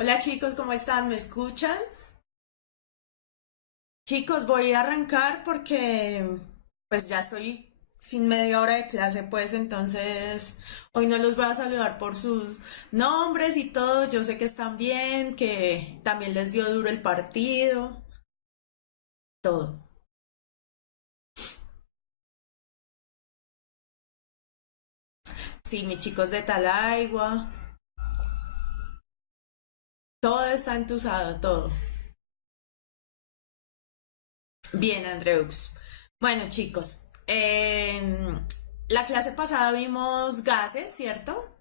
Hola chicos, ¿cómo están? ¿Me escuchan? Chicos, voy a arrancar porque pues ya estoy sin media hora de clase, pues entonces hoy no los voy a saludar por sus nombres y todo. Yo sé que están bien, que también les dio duro el partido, todo. Sí, mis chicos de Talaigua, todo está entusado, todo. Bien, Andreux. Bueno, chicos, la clase pasada vimos gases, ¿cierto?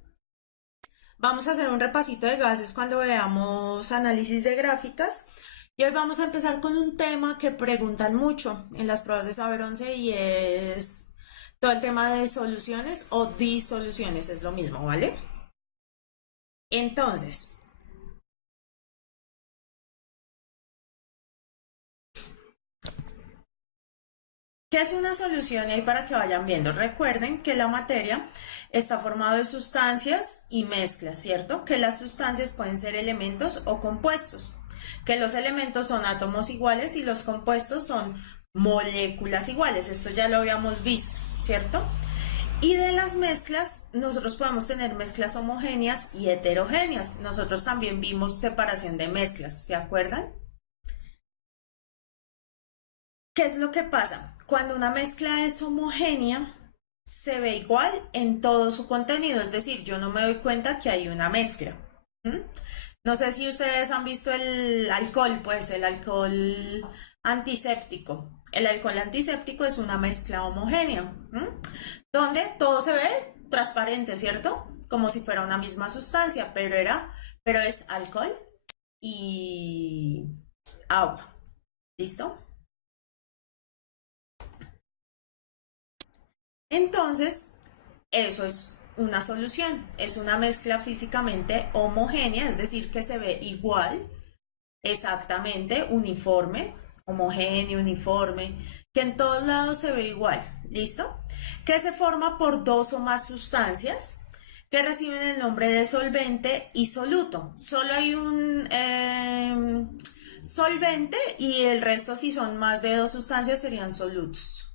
Vamos a hacer un repasito de gases cuando veamos análisis de gráficas. Y hoy vamos a empezar con un tema que preguntan mucho en las pruebas de Saber 11 y es todo el tema de soluciones o disoluciones, es lo mismo, ¿vale? Entonces, ¿qué es una solución? Y para que vayan viendo, recuerden que la materia está formada de sustancias y mezclas, ¿cierto? Que las sustancias pueden ser elementos o compuestos, que los elementos son átomos iguales y los compuestos son moléculas iguales. Esto ya lo habíamos visto, ¿cierto? Y de las mezclas, nosotros podemos tener mezclas homogéneas y heterogéneas. Nosotros también vimos separación de mezclas, ¿se acuerdan? ¿Qué es lo que pasa? Cuando una mezcla es homogénea, se ve igual en todo su contenido, es decir, yo no me doy cuenta que hay una mezcla. ¿Mm? No sé si ustedes han visto el alcohol, pues el alcohol antiséptico. El alcohol antiséptico es una mezcla homogénea, donde todo se ve transparente, ¿cierto? Como si fuera una misma sustancia, pero es alcohol y agua. ¿Listo? Entonces, eso es una solución. Es una mezcla físicamente homogénea, es decir, que se ve igual, exactamente, uniforme, homogéneo, uniforme, que en todos lados se ve igual. ¿Listo? Que se forma por dos o más sustancias que reciben el nombre de solvente y soluto. Solo hay un solvente y el resto, si son más de dos sustancias, serían solutos.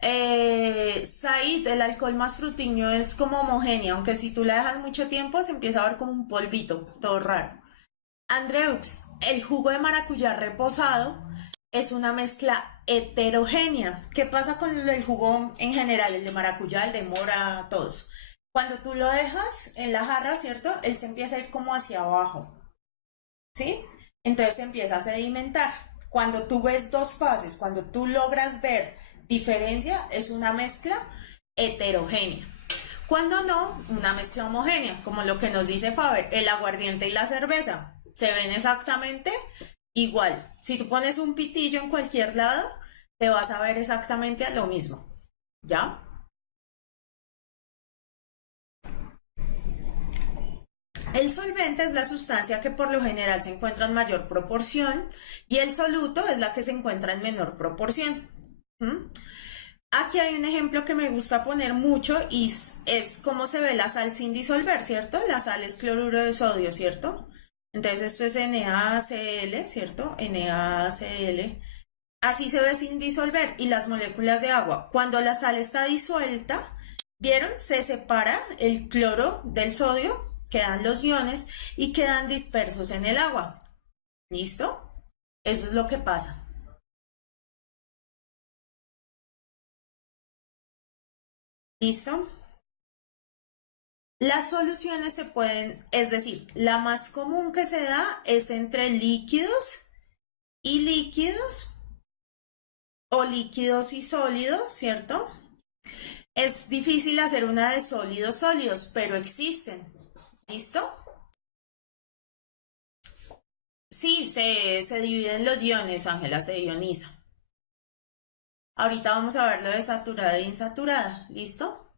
Said, el alcohol más frutiño, es como homogéneo, aunque si tú la dejas mucho tiempo se empieza a ver como un polvito, todo raro. Andreux, el jugo de maracuyá reposado es una mezcla heterogénea. ¿Qué pasa con el jugo en general, el de maracuyá, el de mora, todos? Cuando tú lo dejas en la jarra, ¿cierto? Él se empieza a ir como hacia abajo, ¿sí? Entonces se empieza a sedimentar. Cuando tú ves dos fases, cuando tú logras ver diferencia, es una mezcla heterogénea. Cuando no, una mezcla homogénea, como lo que nos dice Faber, el aguardiente y la cerveza se ven exactamente igual. Si tú pones un pitillo en cualquier lado, te vas a ver exactamente a lo mismo. ¿Ya? El solvente es la sustancia que por lo general se encuentra en mayor proporción y el soluto es la que se encuentra en menor proporción. ¿Mm? Aquí hay un ejemplo que me gusta poner mucho y es cómo se ve la sal sin disolver, ¿cierto? La sal es cloruro de sodio, ¿cierto? Entonces esto es NaCl, ¿cierto? NaCl. Así se ve sin disolver y las moléculas de agua. Cuando la sal está disuelta, ¿vieron? Se separa el cloro del sodio, quedan los iones y quedan dispersos en el agua. ¿Listo? Eso es lo que pasa. ¿Listo? Las soluciones se pueden, es decir, la más común que se da es entre líquidos y líquidos o líquidos y sólidos, ¿cierto? Es difícil hacer una de sólidos sólidos, pero existen. ¿Listo? Sí, se dividen los iones, Ángela, se ioniza. Ahorita vamos a ver lo de saturada e insaturada. ¿Listo?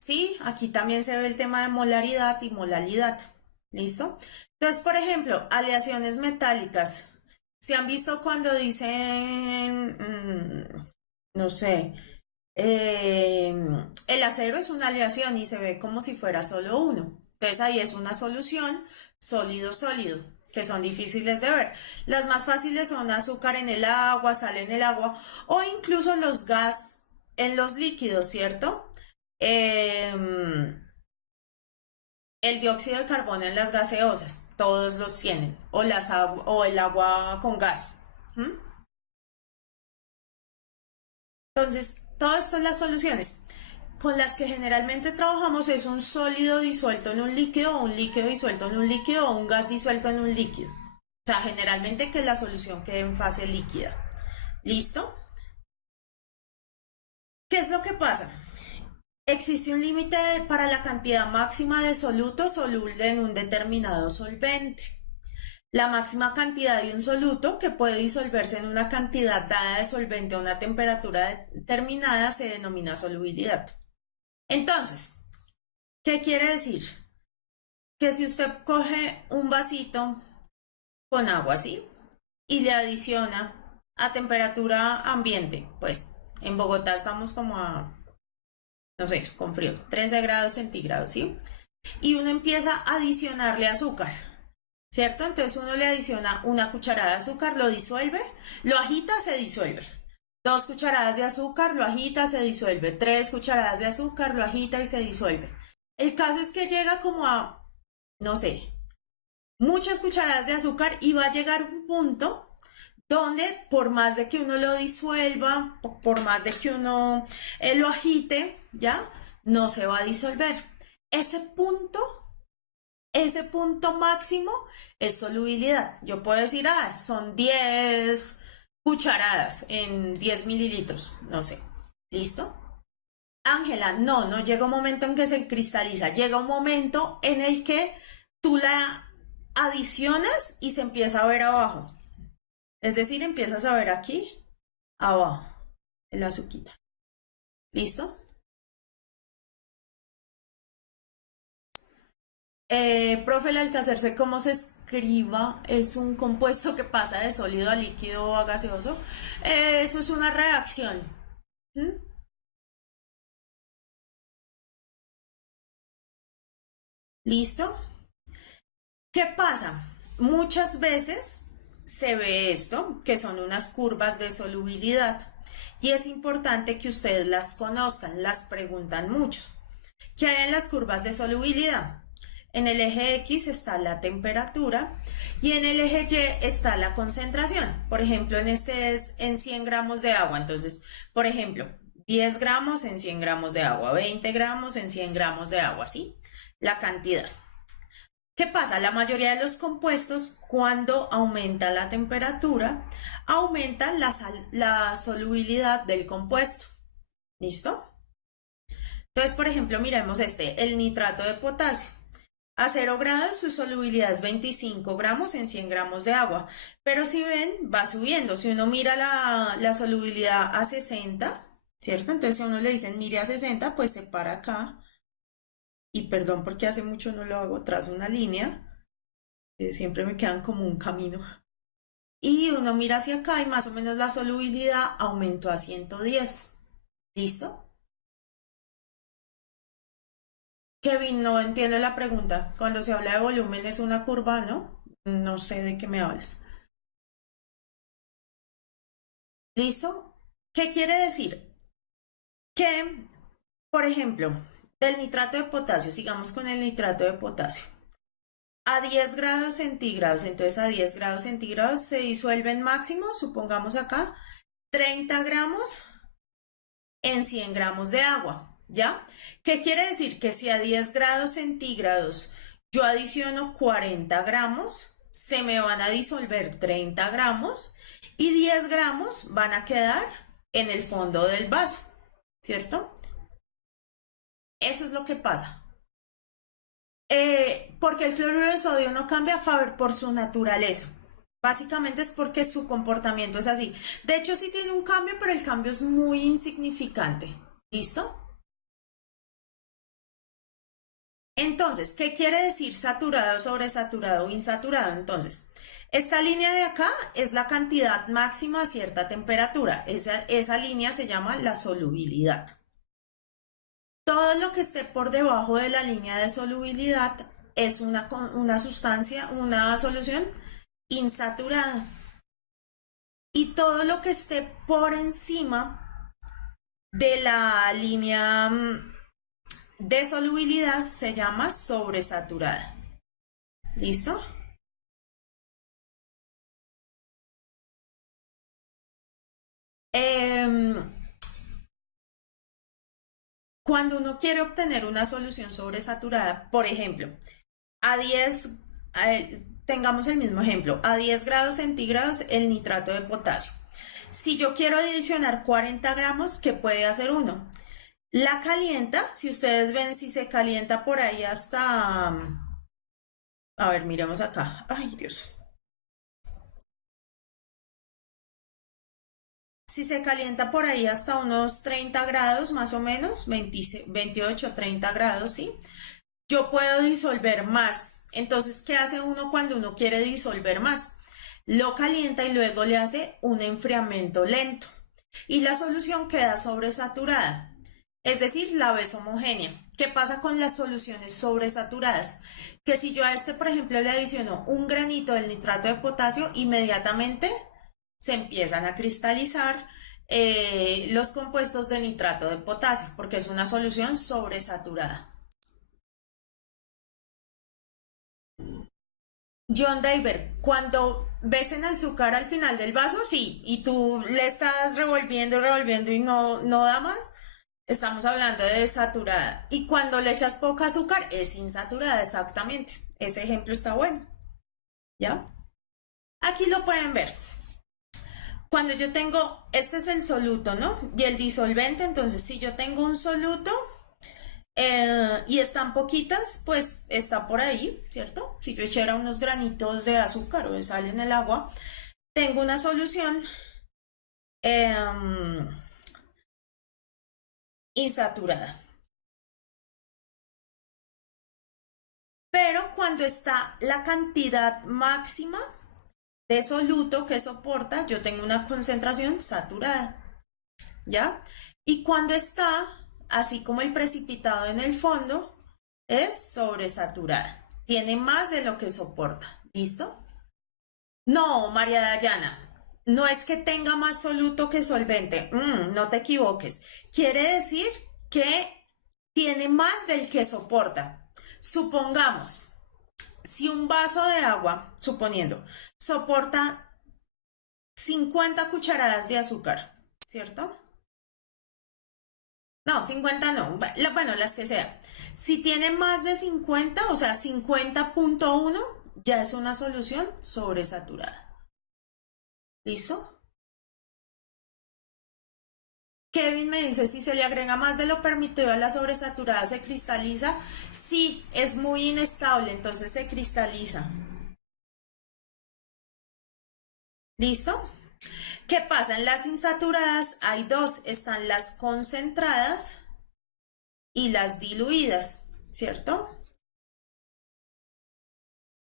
Sí, aquí también se ve el tema de molaridad y molalidad. ¿Listo? Entonces, por ejemplo, aleaciones metálicas. ¿Se han visto cuando dicen, no sé, el acero es una aleación y se ve como si fuera solo uno? Entonces ahí es una solución sólido-sólido, que son difíciles de ver. Las más fáciles son azúcar en el agua, sal en el agua o incluso los gas en los líquidos, ¿cierto? Em, el dióxido de carbono en las gaseosas, todos los tienen, o el agua con gas. ¿Mm? Entonces, todo esto es las soluciones. Con las que generalmente trabajamos es un sólido disuelto en un líquido, o un líquido disuelto en un líquido, o un gas disuelto en un líquido. O sea, generalmente que la solución quede en fase líquida. ¿Listo? ¿Qué es lo que pasa? Existe un límite para la cantidad máxima de soluto soluble en un determinado solvente. La máxima cantidad de un soluto que puede disolverse en una cantidad dada de solvente a una temperatura determinada se denomina solubilidad. Entonces, ¿qué quiere decir? Que si usted coge un vasito con agua, ¿sí? Y le adiciona a temperatura ambiente, pues en Bogotá estamos como a, no sé, con frío, 13 grados centígrados, ¿sí? Y uno empieza a adicionarle azúcar, ¿cierto? Entonces uno le adiciona una cucharada de azúcar, lo disuelve, lo agita, se disuelve. 2 cucharadas de azúcar, lo agita, se disuelve. 3 cucharadas de azúcar, lo agita y se disuelve. El caso es que llega como a, no sé, muchas cucharadas de azúcar y va a llegar un punto donde por más de que uno lo disuelva, por más de que uno lo agite, ¿ya? No se va a disolver. Ese punto, ese punto máximo es solubilidad. Yo puedo decir, ah, son 10 cucharadas en 10 mililitros, no sé. ¿Listo? Ángela, no, no llega un momento en que se cristaliza, llega un momento en el que tú la adicionas y se empieza a ver abajo. Es decir, empiezas a ver aquí, abajo, el azuquita. ¿Listo? Profe, el alcacerse, ¿cómo se escriba? ¿Es un compuesto que pasa de sólido a líquido o a gaseoso? Eso es una reacción. ¿Mm? ¿Listo? ¿Qué pasa? Muchas veces se ve esto, que son unas curvas de solubilidad, y es importante que ustedes las conozcan, las preguntan mucho. ¿Qué hay en las curvas de solubilidad? En el eje X está la temperatura y en el eje Y está la concentración. Por ejemplo, en este es en 100 gramos de agua. Entonces, por ejemplo, 10 gramos en 100 gramos de agua, 20 gramos en 100 gramos de agua, ¿sí? La cantidad. ¿Qué pasa? La mayoría de los compuestos, cuando aumenta la temperatura, aumenta la solubilidad del compuesto. ¿Listo? Entonces, por ejemplo, miremos el nitrato de potasio. A 0 grados su solubilidad es 25 gramos en 100 gramos de agua, pero si ven, va subiendo. Si uno mira la solubilidad a 60, ¿cierto? Entonces, si a uno le dicen mire a 60, pues se para acá. Y perdón porque hace mucho no lo hago, tras una línea, siempre me quedan como un camino. Y uno mira hacia acá y más o menos la solubilidad aumentó a 110. ¿Listo? Kevin, no entiendo la pregunta. Cuando se habla de volumen es una curva, ¿no? No sé de qué me hablas. ¿Listo? ¿Qué quiere decir? Que, por ejemplo, del nitrato de potasio, sigamos con el nitrato de potasio. A 10 grados centígrados, entonces a 10 grados centígrados se disuelven máximo, supongamos acá, 30 gramos en 100 gramos de agua, ¿ya? ¿Qué quiere decir? Que si a 10 grados centígrados yo adiciono 40 gramos, se me van a disolver 30 gramos y 10 gramos van a quedar en el fondo del vaso, ¿cierto? Eso es lo que pasa. Porque el cloruro de sodio no cambia por su naturaleza. Básicamente es porque su comportamiento es así. De hecho, sí tiene un cambio, pero el cambio es muy insignificante. ¿Listo? Entonces, ¿qué quiere decir saturado, sobresaturado o insaturado? Entonces, esta línea de acá es la cantidad máxima a cierta temperatura. Esa línea se llama la solubilidad. Todo lo que esté por debajo de la línea de solubilidad es una sustancia, una solución insaturada. Y todo lo que esté por encima de la línea de solubilidad se llama sobresaturada. ¿Listo? Em, Cuando uno quiere obtener una solución sobresaturada, por ejemplo, a 10, tengamos el mismo ejemplo, a 10 grados centígrados el nitrato de potasio. Si yo quiero adicionar 40 gramos, ¿qué puede hacer uno? La calienta, si ustedes ven, si se calienta por ahí hasta... A ver, miremos acá. Ay, Dios. Si se calienta por ahí hasta unos 30 grados, más o menos, 20, 28, 30 grados, ¿sí? Yo puedo disolver más. Entonces, ¿qué hace uno cuando uno quiere disolver más? Lo calienta y luego le hace un enfriamiento lento. Y la solución queda sobresaturada. Es decir, la ves homogénea. ¿Qué pasa con las soluciones sobresaturadas? Que si yo a este, por ejemplo, le adiciono un granito del nitrato de potasio, inmediatamente se empiezan a cristalizar los compuestos de nitrato de potasio, porque es una solución sobresaturada. John Diver, cuando ves en azúcar al final del vaso, sí, y tú le estás revolviendo, revolviendo y no da más, estamos hablando de saturada. Y cuando le echas poca azúcar, es insaturada, exactamente. Ese ejemplo está bueno, ¿ya? Aquí lo pueden ver. Cuando yo tengo, este es el soluto, ¿no? Y el disolvente, entonces si yo tengo un soluto y están poquitas, pues está por ahí, ¿cierto? Si yo echara unos granitos de azúcar o de sal en el agua, tengo una solución eh, insaturada. Pero cuando está la cantidad máxima de soluto que soporta, yo tengo una concentración saturada, ¿ya? Y cuando está, así como el precipitado en el fondo, es sobresaturada. Tiene más de lo que soporta. ¿Listo? No, María Dayana, no es que tenga más soluto que solvente. No te equivoques. Quiere decir que tiene más del que soporta. Supongamos, si un vaso de agua, suponiendo, soporta 50 cucharadas de azúcar, ¿cierto? No, 50 no. Bueno, las que sean. Si tiene más de 50, o sea, 50,1, ya es una solución sobresaturada. ¿Listo? Kevin me dice, si se le agrega más de lo permitido a la sobresaturada, ¿se cristaliza? Sí, es muy inestable, entonces se cristaliza. ¿Listo? ¿Qué pasa? En las insaturadas hay dos, están las concentradas y las diluidas, ¿cierto?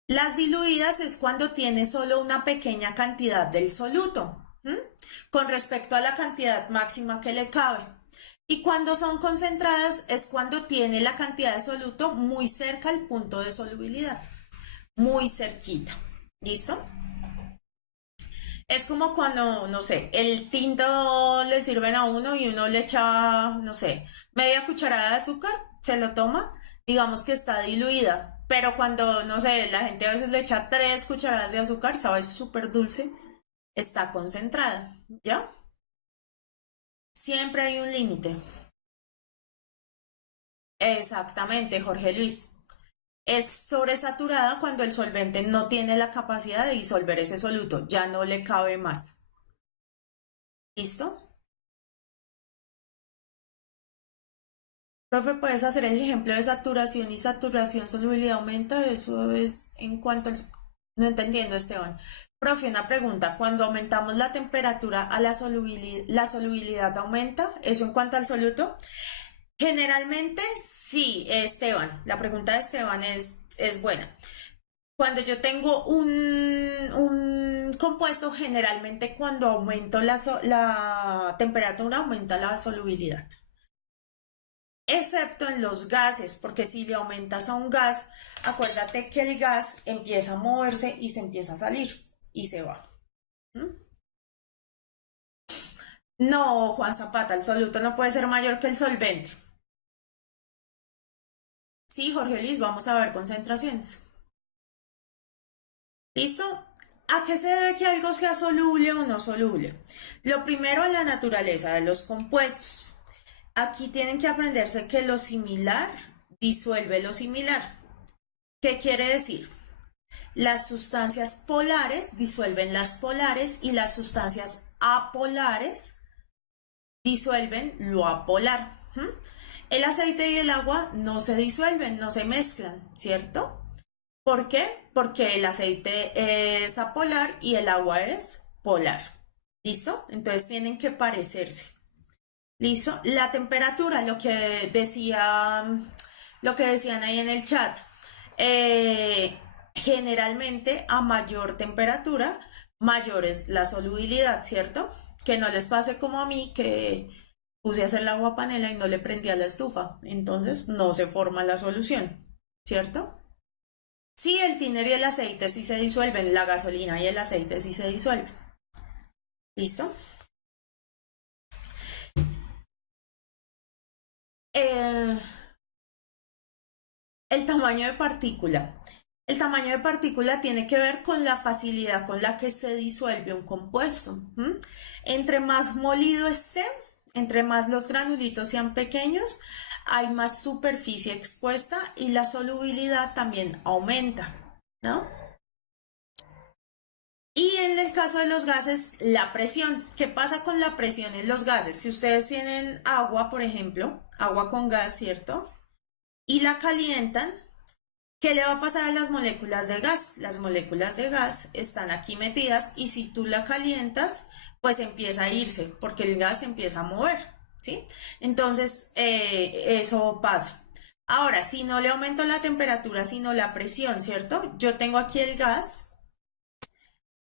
Las diluidas es cuando tiene solo una pequeña cantidad del soluto, ¿m? Con respecto a la cantidad máxima que le cabe. Y cuando son concentradas es cuando tiene la cantidad de soluto muy cerca al punto de solubilidad, muy cerquita. ¿Listo? Es como cuando, no sé, el tinto le sirven a uno y uno le echa, no sé, media cucharada de azúcar, se lo toma, digamos que está diluida. Pero cuando, no sé, la gente a veces le echa 3 cucharadas de azúcar, sabe súper dulce, está concentrada, ¿ya? Siempre hay un límite. Exactamente, Jorge Luis. Es sobresaturada cuando el solvente no tiene la capacidad de disolver ese soluto, ya no le cabe más. ¿Listo? Profe, ¿puedes hacer el ejemplo de saturación y saturación, solubilidad aumenta? Eso es en cuanto al... No entendiendo, Esteban. Profe, una pregunta. Cuando aumentamos la temperatura a la solubilidad aumenta. ¿Eso en cuanto al soluto? Generalmente sí, Esteban. La pregunta de Esteban es buena. Cuando yo tengo un compuesto, generalmente cuando aumento la temperatura, aumenta la solubilidad. excepto en los gases, porque si le aumentas a un gas, acuérdate que el gas empieza a moverse y se empieza a salir y se va. ¿Mm? No, Juan Zapata, el soluto no puede ser mayor que el solvente. Sí, Jorge Luis, vamos a ver concentraciones. ¿Listo? ¿A qué se debe que algo sea soluble o no soluble? Lo primero, la naturaleza de los compuestos. Aquí tienen que aprenderse que lo similar disuelve lo similar. ¿Qué quiere decir? Las sustancias polares disuelven las polares y las sustancias apolares disuelven lo apolar. ¿Mm? El aceite y el agua no se disuelven, no se mezclan, ¿cierto? ¿Por qué? Porque el aceite es apolar y el agua es polar. ¿Listo? Entonces tienen que parecerse. ¿Listo? La temperatura, lo que decían ahí en el chat. Generalmente a mayor temperatura, mayor es la solubilidad, ¿cierto? Que no les pase como a mí que puse a hacer la agua panela y no le prendí a la estufa. Entonces no se forma la solución, ¿cierto? Sí, el tiner y el aceite sí se disuelven, la gasolina y el aceite sí se disuelven. ¿Listo? Eh, el tamaño de partícula. El tamaño de partícula tiene que ver con la facilidad con la que se disuelve un compuesto. ¿Mm? Entre más molido esté, entre más los granulitos sean pequeños, hay más superficie expuesta y la solubilidad también aumenta, ¿no? Y en el caso de los gases, la presión. ¿Qué pasa con la presión en los gases? Si ustedes tienen agua, por ejemplo, agua con gas, ¿cierto? Y la calientan, ¿qué le va a pasar a las moléculas de gas? Las moléculas de gas están aquí metidas y si tú la calientas, pues empieza a irse porque el gas se empieza a mover, ¿sí? Entonces, eso pasa. Ahora, si no le aumento la temperatura, sino la presión, ¿cierto? Yo tengo aquí el gas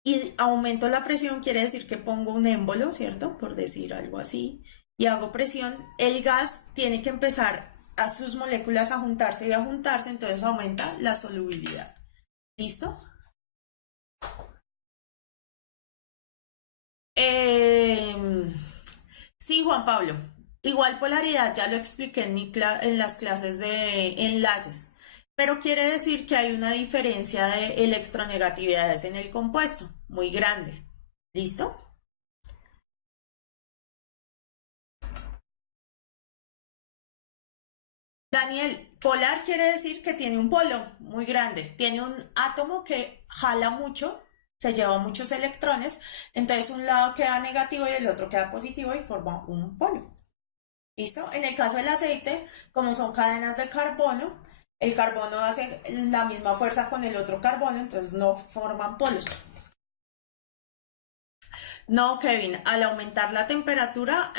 y aumento la presión, quiere decir que pongo un émbolo, ¿cierto? Por decir algo así, y hago presión, el gas tiene que empezar a sus moléculas a juntarse y a juntarse, entonces aumenta la solubilidad. ¿Listo? Sí, Juan Pablo. Igual polaridad, ya lo expliqué en las clases de enlaces, pero quiere decir que hay una diferencia de electronegatividades en el compuesto, muy grande. ¿Listo? Daniel, polar quiere decir que tiene un polo muy grande, tiene un átomo que jala mucho, se lleva muchos electrones, entonces un lado queda negativo y el otro queda positivo y forma un polo. ¿Listo? En el caso del aceite, como son cadenas de carbono, el carbono hace la misma fuerza con el otro carbono, entonces no forman polos. No, Kevin, al aumentar la temperatura,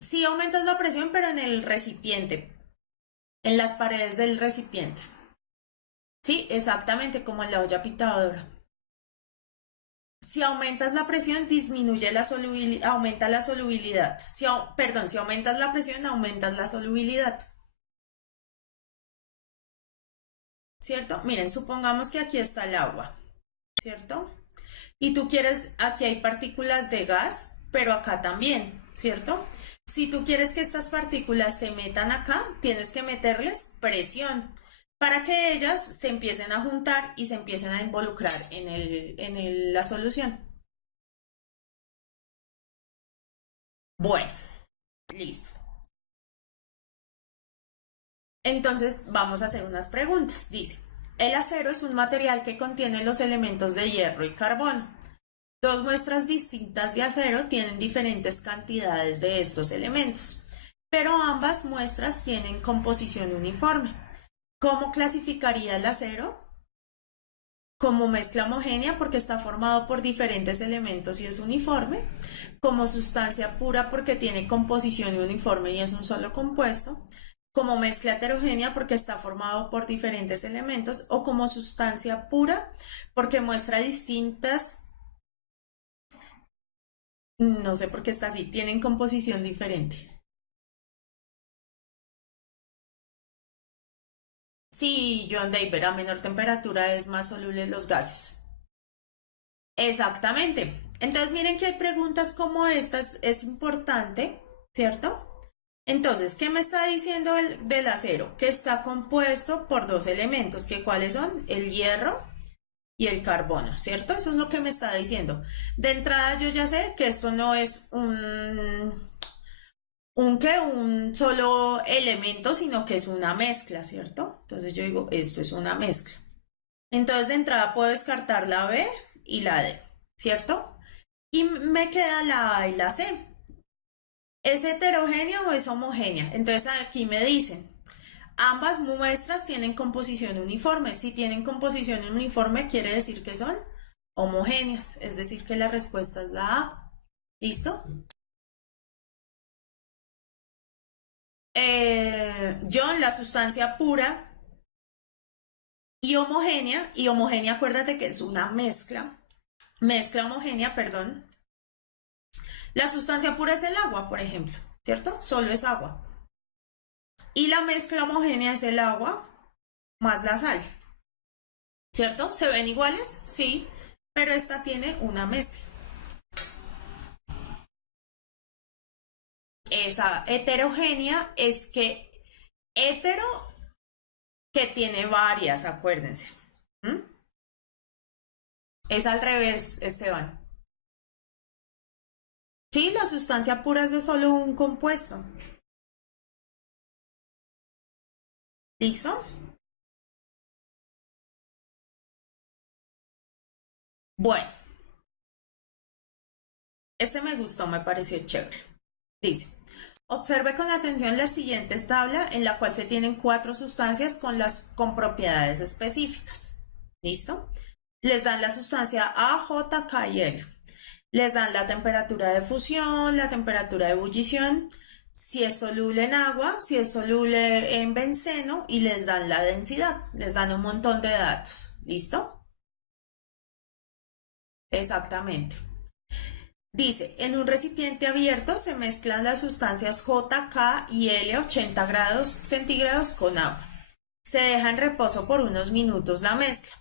sí aumentas la presión, pero en el recipiente, en las paredes del recipiente. Sí, exactamente como en la olla pitadora. Si aumentas la presión, disminuye la solubilidad, aumenta la solubilidad. Perdón, si aumentas la presión, aumentas la solubilidad. ¿Cierto? Miren, supongamos que aquí está el agua, ¿cierto? Y tú quieres, aquí hay partículas de gas, pero acá también, ¿cierto? Si tú quieres que estas partículas se metan acá, tienes que meterles presión para que ellas se empiecen a juntar y se empiecen a involucrar en la solución. Bueno, listo. Entonces vamos a hacer unas preguntas. Dice, el acero es un material que contiene los elementos de hierro y carbono. Dos muestras distintas de acero tienen diferentes cantidades de estos elementos, pero ambas muestras tienen composición uniforme. ¿Cómo clasificaría el acero? Como mezcla homogénea porque está formado por diferentes elementos y es uniforme, como sustancia pura porque tiene composición uniforme y es un solo compuesto, como mezcla heterogénea porque está formado por diferentes elementos o como sustancia pura porque muestra distintas, no sé por qué está así, tienen composición diferente. Sí, John David, a menor temperatura es más soluble en los gases. Exactamente. Entonces miren que hay preguntas como estas, es importante, ¿cierto? Entonces, ¿qué me está diciendo del acero? Que está compuesto por dos elementos, que cuáles son el hierro y el carbono, ¿cierto? Eso es lo que me está diciendo. De entrada yo ya sé que esto no es un solo elemento, sino que es una mezcla, ¿cierto? Entonces yo digo, esto es una mezcla. Entonces de entrada puedo descartar la B y la D, ¿cierto? Y me queda la A y la C. ¿Es heterogénea o es homogénea? Entonces aquí me dicen, ambas muestras tienen composición uniforme. Si tienen composición uniforme, quiere decir que son homogéneas, es decir, que la respuesta es la A. ¿Listo? John, la sustancia pura y homogénea, acuérdate que es una mezcla homogénea, perdón. La sustancia pura es el agua, por ejemplo, ¿cierto? Solo es agua. Y la mezcla homogénea es el agua más la sal, ¿cierto? ¿Se ven iguales? Sí, pero esta tiene una mezcla. Esa heterogénea es que hetero que tiene varias, acuérdense. ¿Mm? Es al revés, Esteban. Sí, la sustancia pura es de solo un compuesto. ¿Listo? Bueno, este me gustó, me pareció chévere. Dice, observe con atención la siguiente tabla en la cual se tienen cuatro sustancias con propiedades específicas. ¿Listo? Les dan la sustancia A, J, K y L. Les dan la temperatura de fusión, la temperatura de ebullición, si es soluble en agua, si es soluble en benceno y les dan la densidad. Les dan un montón de datos. ¿Listo? Exactamente. Dice, en un recipiente abierto se mezclan las sustancias J, K y L a 80 grados centígrados con agua. Se deja en reposo por unos minutos la mezcla.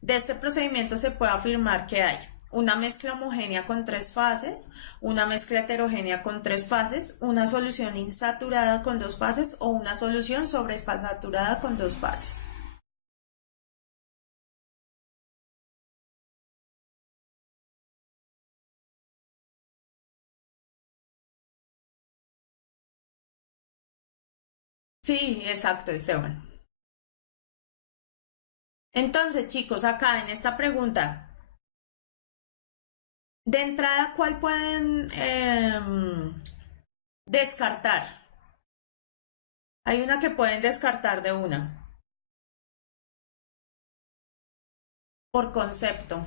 De este procedimiento se puede afirmar que hay una mezcla homogénea con tres fases, una mezcla heterogénea con tres fases, una solución insaturada con dos fases o una solución sobresaturada con dos fases. Sí, exacto, Esteban. Entonces, chicos, acá en esta pregunta, de entrada, ¿cuál pueden descartar? Hay una que pueden descartar de una, por concepto.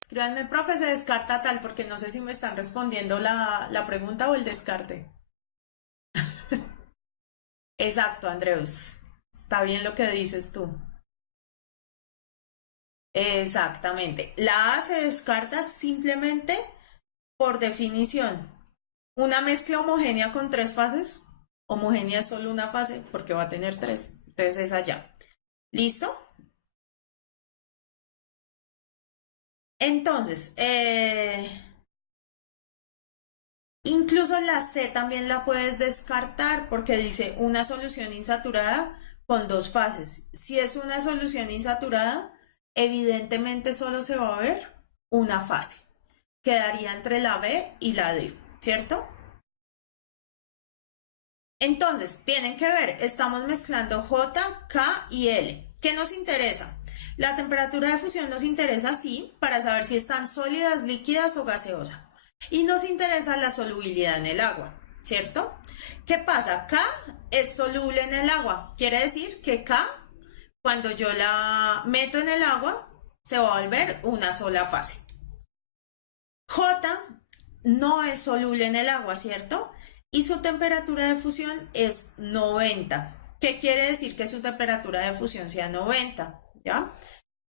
Escríbanme, profe, se descarta tal, porque no sé si me están respondiendo la pregunta o el descarte. Exacto, Andreus. Está bien lo que dices tú. Exactamente. La A se descarta simplemente por definición. Una mezcla homogénea con tres fases. Homogénea es solo una fase porque va a tener tres. Entonces es allá. ¿Listo? Entonces, incluso la C también la puedes descartar porque dice una solución insaturada con dos fases. Si es una solución insaturada, evidentemente solo se va a ver una fase. Quedaría entre la B y la D, ¿cierto? Entonces, tienen que ver, estamos mezclando J, K y L. ¿Qué nos interesa? La temperatura de fusión nos interesa, sí, para saber si están sólidas, líquidas o gaseosas. Y nos interesa la solubilidad en el agua, ¿cierto? ¿Qué pasa? K es soluble en el agua. Quiere decir que K, cuando yo la meto en el agua, se va a volver una sola fase. J no es soluble en el agua, ¿cierto? Y su temperatura de fusión es 90. ¿Qué quiere decir que su temperatura de fusión sea 90? ¿Ya?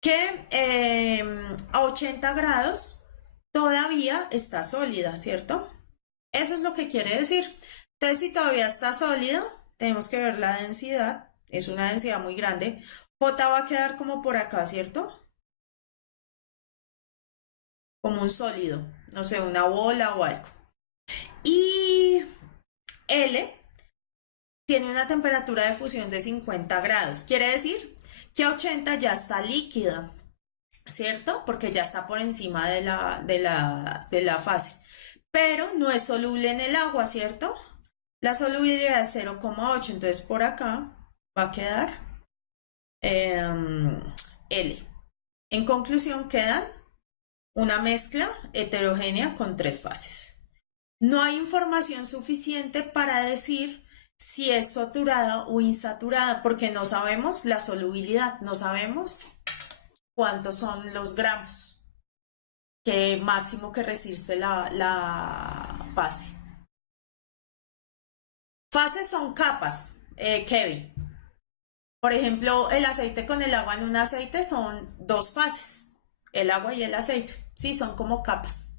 Que a 80 grados todavía está sólida, ¿cierto? Eso es lo que quiere decir. Entonces, si todavía está sólida, tenemos que ver la densidad. Es una densidad muy grande. J va a quedar como por acá, ¿cierto? Como un sólido, no sé, una bola o algo. Y L tiene una temperatura de fusión de 50 grados. Quiere decir que a 80 ya está líquida, ¿cierto? Porque ya está por encima de la fase. Pero no es soluble en el agua, ¿cierto? La solubilidad es 0,8, entonces por acá va a quedar L. En conclusión, quedan una mezcla heterogénea con tres fases. No hay información suficiente para decir si es saturada o insaturada, porque no sabemos la solubilidad, no sabemos cuántos son los gramos que máximo que resiste la fase. Fases son capas, Kevin. Por ejemplo, el aceite con el agua en un aceite son dos fases, el agua y el aceite. Sí, son como capas.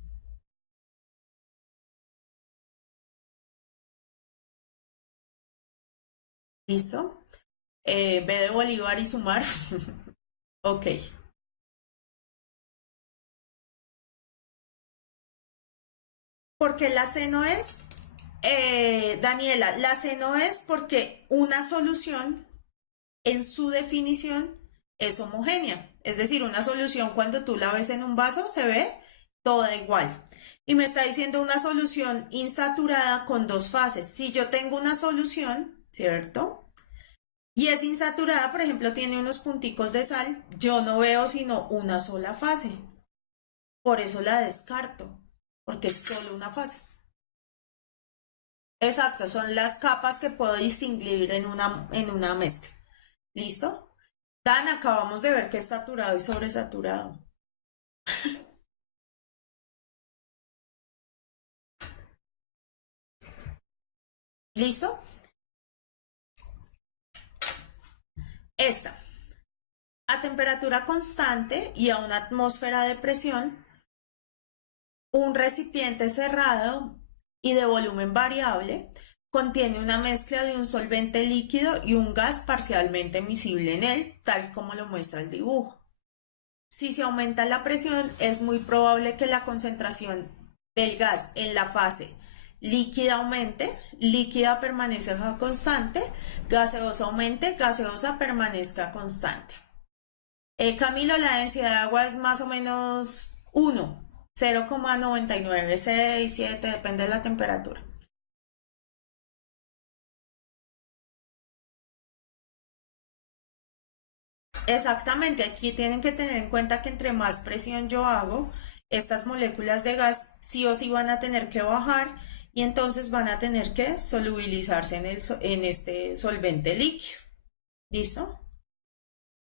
¿Listo? B de Bolívar y sumar. Ok. Porque la C no es, Daniela, la C no es porque una solución en su definición es homogénea. Es decir, una solución cuando tú la ves en un vaso se ve toda igual. Y me está diciendo una solución insaturada con dos fases. Si yo tengo una solución, ¿cierto? Y es insaturada, por ejemplo, tiene unos punticos de sal, yo no veo sino una sola fase. Por eso la descarto, porque es solo una fase. Exacto, son las capas que puedo distinguir en una mezcla. ¿Listo? Dan, acabamos de ver que es saturado y sobresaturado. ¿Listo? Esta. A temperatura constante y a una atmósfera de presión, un recipiente cerrado y de volumen variable contiene una mezcla de un solvente líquido y un gas parcialmente miscible en él, tal como lo muestra el dibujo. Si se aumenta la presión, es muy probable que la concentración del gas en la fase líquida aumente, líquida permanezca constante, gaseosa aumente, gaseosa permanezca constante. Camilo, la densidad de agua es más o menos 1, 0,99, 7, depende de la temperatura. Exactamente, aquí tienen que tener en cuenta que entre más presión yo hago, estas moléculas de gas sí o sí van a tener que bajar y entonces van a tener que solubilizarse en este solvente líquido. ¿Listo?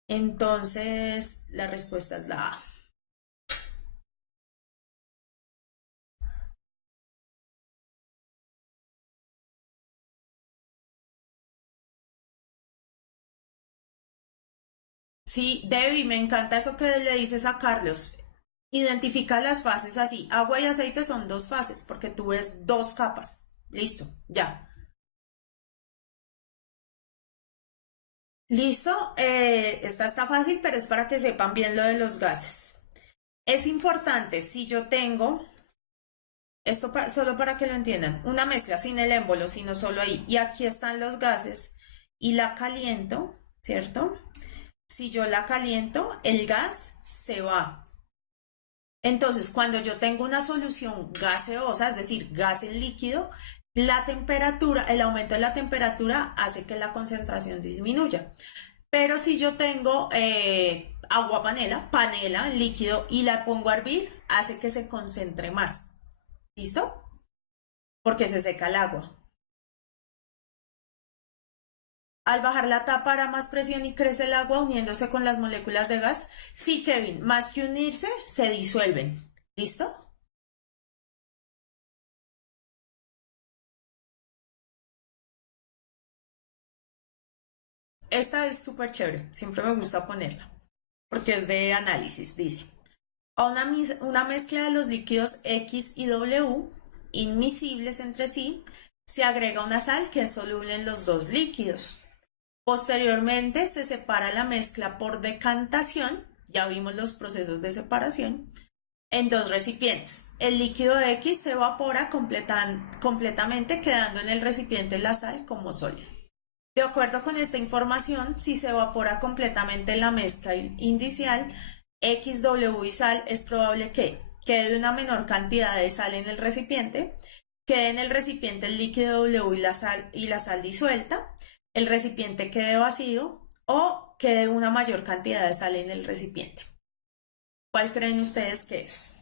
Entonces, la respuesta es la A. Sí, Debbie, me encanta eso que le dices a Carlos. Identifica las fases así. Agua y aceite son dos fases porque tú ves dos capas. Listo, ya. Listo, esta está fácil, pero es para que sepan bien lo de los gases. Es importante, si yo tengo, esto solo para que lo entiendan, una mezcla sin el émbolo, sino solo ahí, y aquí están los gases, y la caliento, ¿cierto? Si yo la caliento, el gas se va. Entonces, cuando yo tengo una solución gaseosa, es decir, gas en líquido, la temperatura, el aumento de la temperatura hace que la concentración disminuya. Pero si yo tengo agua panela líquido y la pongo a hervir, hace que se concentre más. ¿Listo? Porque se seca el agua. Al bajar la tapa hará más presión y crece el agua uniéndose con las moléculas de gas. Sí, Kevin, más que unirse, se disuelven. ¿Listo? Esta es súper chévere, siempre me gusta ponerla, porque es de análisis, dice. A una mezcla de los líquidos X y W, inmiscibles entre sí, se agrega una sal que es soluble en los dos líquidos. Posteriormente se separa la mezcla por decantación, ya vimos los procesos de separación, en dos recipientes. El líquido X se evapora completamente, quedando en el recipiente la sal como sólida. De acuerdo con esta información, si se evapora completamente la mezcla inicial, X, W y sal, es probable que quede una menor cantidad de sal en el recipiente, quede en el recipiente el líquido W y la sal disuelta, el recipiente quede vacío o quede una mayor cantidad de sal en el recipiente. ¿Cuál creen ustedes que es?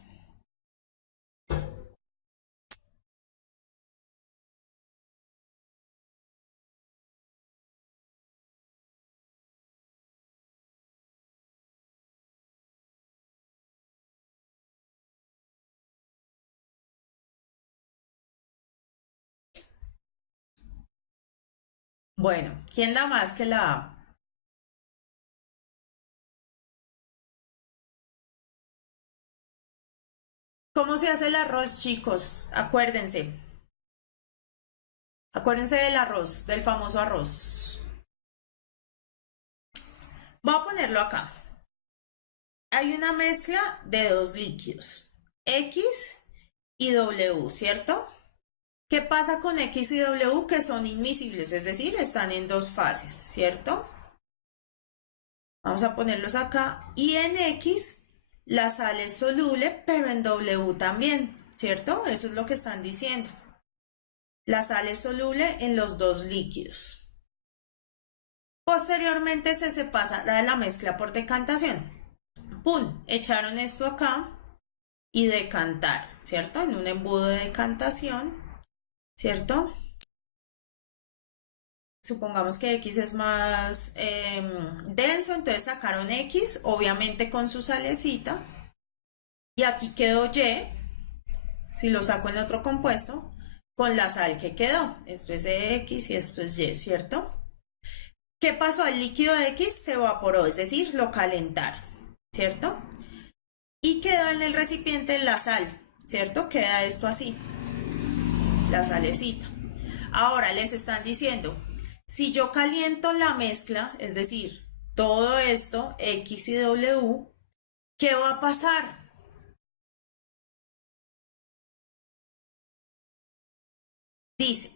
Bueno, ¿quién da más que la A? ¿Cómo se hace el arroz, chicos? Acuérdense. Acuérdense del arroz, del famoso arroz. Voy a ponerlo acá. Hay una mezcla de dos líquidos, X y W, ¿cierto? ¿Qué pasa con X y W? Que son inmiscibles, es decir, están en dos fases, ¿cierto? Vamos a ponerlos acá. Y en X la sal es soluble, pero en W también, ¿cierto? Eso es lo que están diciendo. La sal es soluble en los dos líquidos. Posteriormente se separa la mezcla por decantación. ¡Pum! Echaron esto acá y decantaron, ¿cierto? En un embudo de decantación, ¿cierto? Supongamos que X es más denso, entonces sacaron X, obviamente con su salecita, y aquí quedó Y, si lo saco en otro compuesto, con la sal que quedó. Esto es X y esto es Y, ¿cierto? ¿Qué pasó? Al líquido X se evaporó, es decir, lo calentaron, ¿cierto? Y quedó en el recipiente la sal, ¿cierto? Queda esto así, la salecita. Ahora les están diciendo, si yo caliento la mezcla, es decir, todo esto, X y W, ¿qué va a pasar? Dice,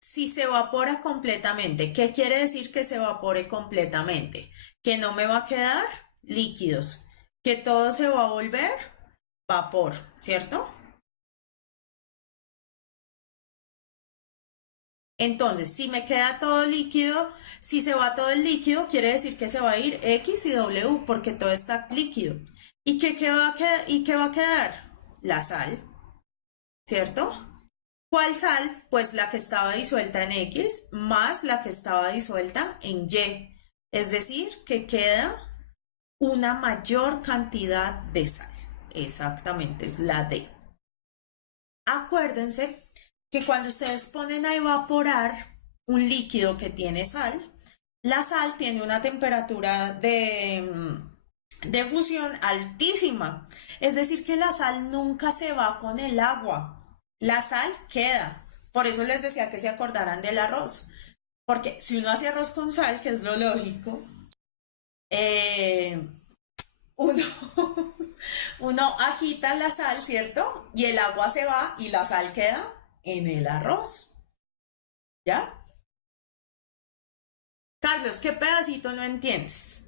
si se evapora completamente, ¿qué quiere decir que se evapore completamente? Que no me va a quedar líquidos, que todo se va a volver vapor, ¿cierto? Entonces, si me queda todo líquido, si se va todo el líquido, quiere decir que se va a ir X y W porque todo está líquido. ¿Y qué va a quedar? La sal, ¿cierto? ¿Cuál sal? Pues la que estaba disuelta en X más la que estaba disuelta en Y. Es decir, que queda una mayor cantidad de sal. Exactamente, es la D. Acuérdense que cuando ustedes ponen a evaporar un líquido que tiene sal, la sal tiene una temperatura de fusión altísima. Es decir, que la sal nunca se va con el agua. La sal queda. Por eso les decía que se acordaran del arroz. Porque si uno hace arroz con sal, que es lo lógico, eh, uno, uno agita la sal, ¿cierto? Y el agua se va y la sal queda en el arroz. ¿Ya? Carlos, ¿qué pedacito no entiendes?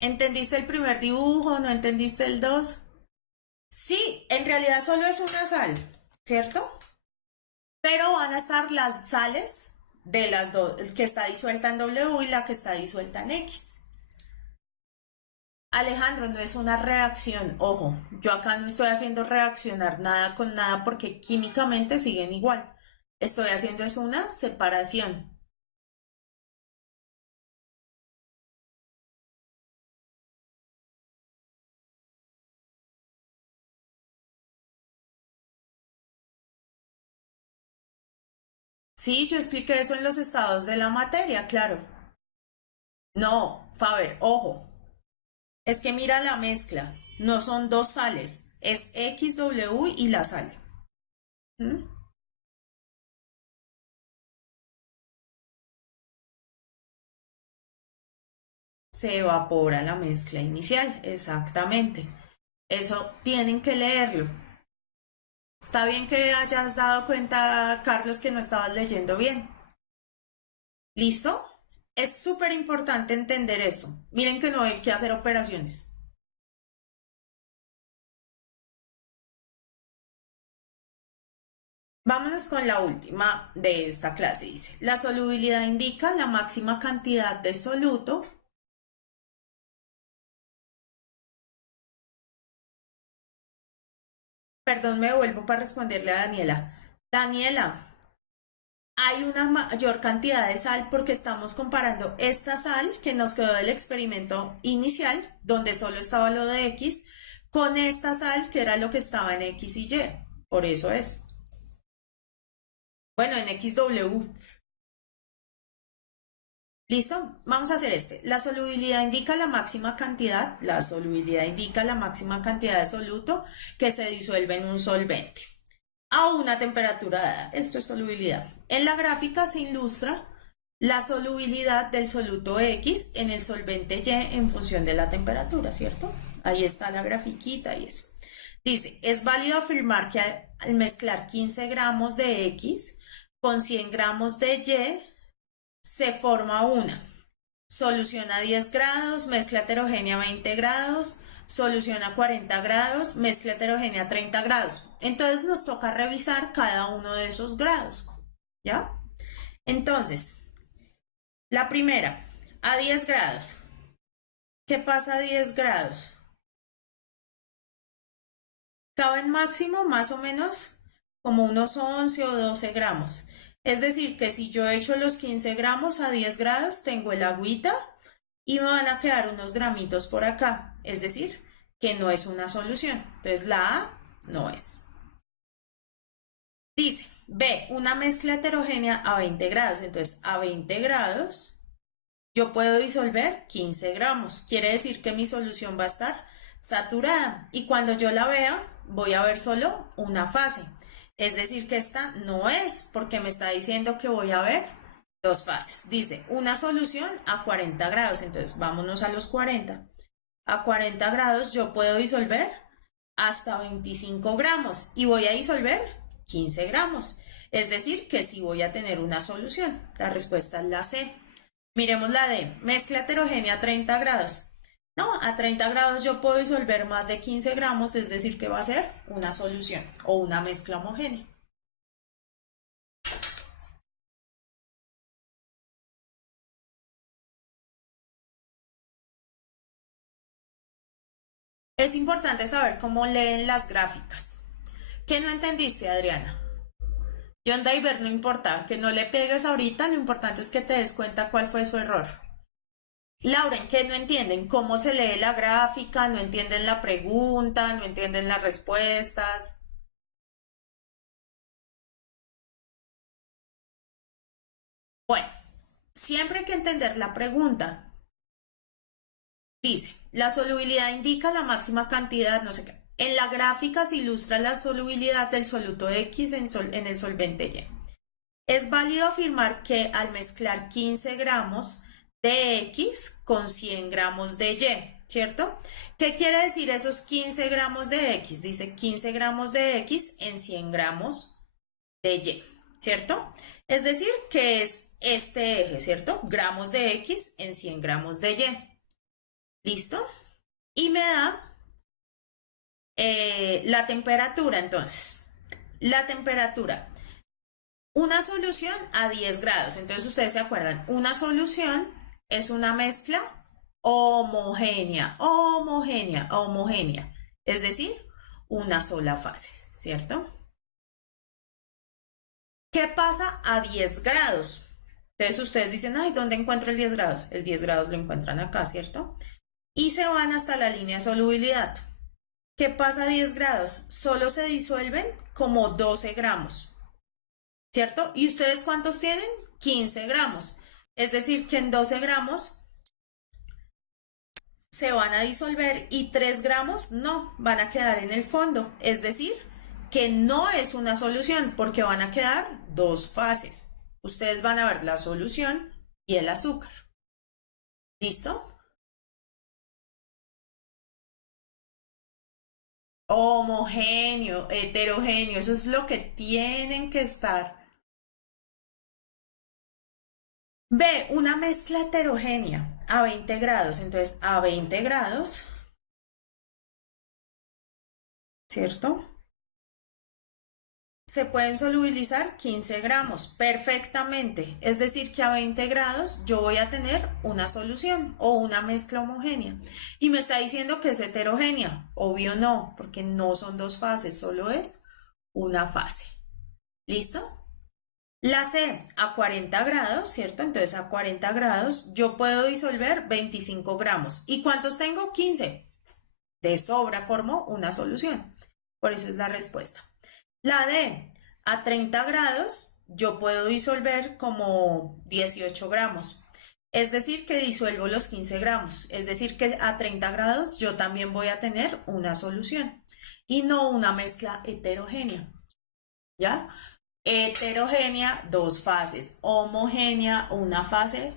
¿Entendiste el primer dibujo? ¿No entendiste el dos? Sí, en realidad solo es una sal, ¿cierto? Pero van a estar las sales de las dos, el que está disuelta en W y la que está disuelta en X. Alejandro, no es una reacción, ojo, yo acá no estoy haciendo reaccionar nada con nada porque químicamente siguen igual. Estoy haciendo es una separación. Sí, yo expliqué eso en los estados de la materia, claro. No, Faber, ojo, es que mira la mezcla. no son dos sales, es XW y la sal. ¿Mm? Se evapora la mezcla inicial, exactamente. Eso tienen que leerlo. Está bien que hayas dado cuenta, Carlos, que no estabas leyendo bien. ¿Listo? Es súper importante entender eso. Miren que no hay que hacer operaciones. Vámonos con la última de esta clase. Dice, la solubilidad indica la máxima cantidad de soluto. Perdón, me vuelvo para responderle a Daniela. Daniela, hay una mayor cantidad de sal porque estamos comparando esta sal que nos quedó del experimento inicial, donde solo estaba lo de X, con esta sal que era lo que estaba en X y Y. Por eso es. Bueno, en XW. ¿Listo? Vamos a hacer este. La solubilidad indica la máxima cantidad, la solubilidad indica la máxima cantidad de soluto que se disuelve en un solvente a una temperatura dada. Esto es solubilidad. En la gráfica se ilustra la solubilidad del soluto X en el solvente Y en función de la temperatura, ¿cierto? Ahí está la grafiquita y eso. Dice, es válido afirmar que al mezclar 15 gramos de X con 100 gramos de Y, se forma una solución a 10 grados, mezcla heterogénea a 20 grados, solución a 40 grados, mezcla heterogénea a 30 grados. Entonces nos toca revisar cada uno de esos grados, ¿ya? Entonces, la primera, a 10 grados. ¿Qué pasa a 10 grados? Caben máximo más o menos como unos 11 o 12 gramos. Es decir, que si yo echo los 15 gramos a 10 grados, tengo el agüita y me van a quedar unos gramitos por acá. Es decir, que no es una solución. Entonces la A no es. Dice, B, una mezcla heterogénea a 20 grados. Entonces a 20 grados yo puedo disolver 15 gramos. Quiere decir que mi solución va a estar saturada. Y cuando yo la vea, voy a ver solo una fase. Es decir, que esta no es, porque me está diciendo que voy a ver dos fases. Dice, una solución a 40 grados. Entonces, vámonos a los 40. A 40 grados yo puedo disolver hasta 25 gramos y voy a disolver 15 gramos. Es decir, que sí voy a tener una solución. La respuesta es la C. Miremos la D, mezcla heterogénea a 30 grados. No, a 30 grados yo puedo disolver más de 15 gramos, es decir, que va a ser una solución o una mezcla homogénea. Es importante saber cómo leen las gráficas. ¿Qué no entendiste, Adriana? John Diver, no importa, que no le pegues ahorita, lo importante es que te des cuenta cuál fue su error. Lauren, ¿qué no entienden? ¿Cómo se lee la gráfica? ¿No entienden la pregunta? ¿No entienden las respuestas? Bueno, siempre hay que entender la pregunta. Dice, la solubilidad indica la máxima cantidad, no sé qué. En la gráfica se ilustra la solubilidad del soluto X en el solvente Y. Es válido afirmar que al mezclar 15 gramos de X con 100 gramos de Y, ¿cierto? ¿Qué quiere decir esos 15 gramos de X? Dice 15 gramos de X en 100 gramos de Y, ¿cierto? Es decir, que es este eje, ¿cierto? Gramos de X en 100 gramos de Y. ¿Listo? Y me da la temperatura, entonces. La temperatura. Una solución a 10 grados. Entonces ustedes se acuerdan, una solución es una mezcla homogénea, homogénea, homogénea. Es decir, una sola fase, ¿cierto? ¿Qué pasa a 10 grados? Entonces ustedes dicen, ay, ¿dónde encuentro el 10 grados? El 10 grados lo encuentran acá, ¿cierto? Y se van hasta la línea de solubilidad. ¿Qué pasa a 10 grados? Solo se disuelven como 12 gramos, ¿cierto? ¿Y ustedes cuántos tienen? 15 gramos. Es decir, que en 12 gramos se van a disolver y 3 gramos no, van a quedar en el fondo. Es decir, que no es una solución porque van a quedar dos fases. Ustedes van a ver la solución y el azúcar. ¿Listo? Homogéneo, heterogéneo, eso es lo que tienen que estar. B, una mezcla heterogénea a 20 grados. Entonces, a 20 grados, ¿cierto? Se pueden solubilizar 15 gramos perfectamente. Es decir, que a 20 grados yo voy a tener una solución o una mezcla homogénea. Y me está diciendo que es heterogénea. Obvio no, porque no son dos fases, solo es una fase. ¿Listo? La C a 40 grados, ¿cierto? Entonces a 40 grados yo puedo disolver 25 gramos. ¿Y cuántos tengo? 15. De sobra formo una solución. Por eso es la respuesta. La D a 30 grados yo puedo disolver como 18 gramos. Es decir, que disuelvo los 15 gramos. Es decir, que a 30 grados yo también voy a tener una solución y no una mezcla heterogénea. ¿Ya? Heterogénea, dos fases. Homogénea, una fase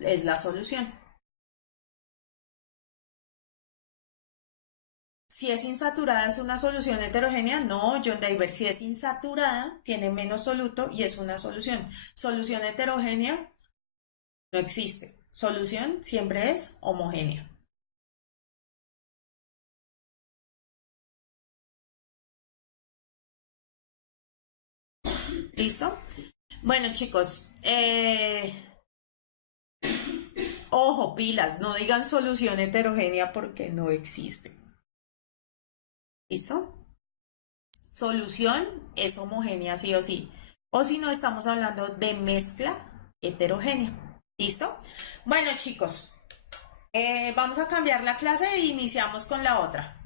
es la solución. Si es insaturada es una solución heterogénea, no, John Diver, si es insaturada tiene menos soluto y es una solución. Solución heterogénea no existe. Solución siempre es homogénea. ¿Listo? Bueno, chicos, ojo, pilas, no digan solución heterogénea porque no existe. ¿Listo? Solución es homogénea sí o sí. O si no, estamos hablando de mezcla heterogénea. ¿Listo? Bueno, chicos, vamos a cambiar la clase e iniciamos con la otra.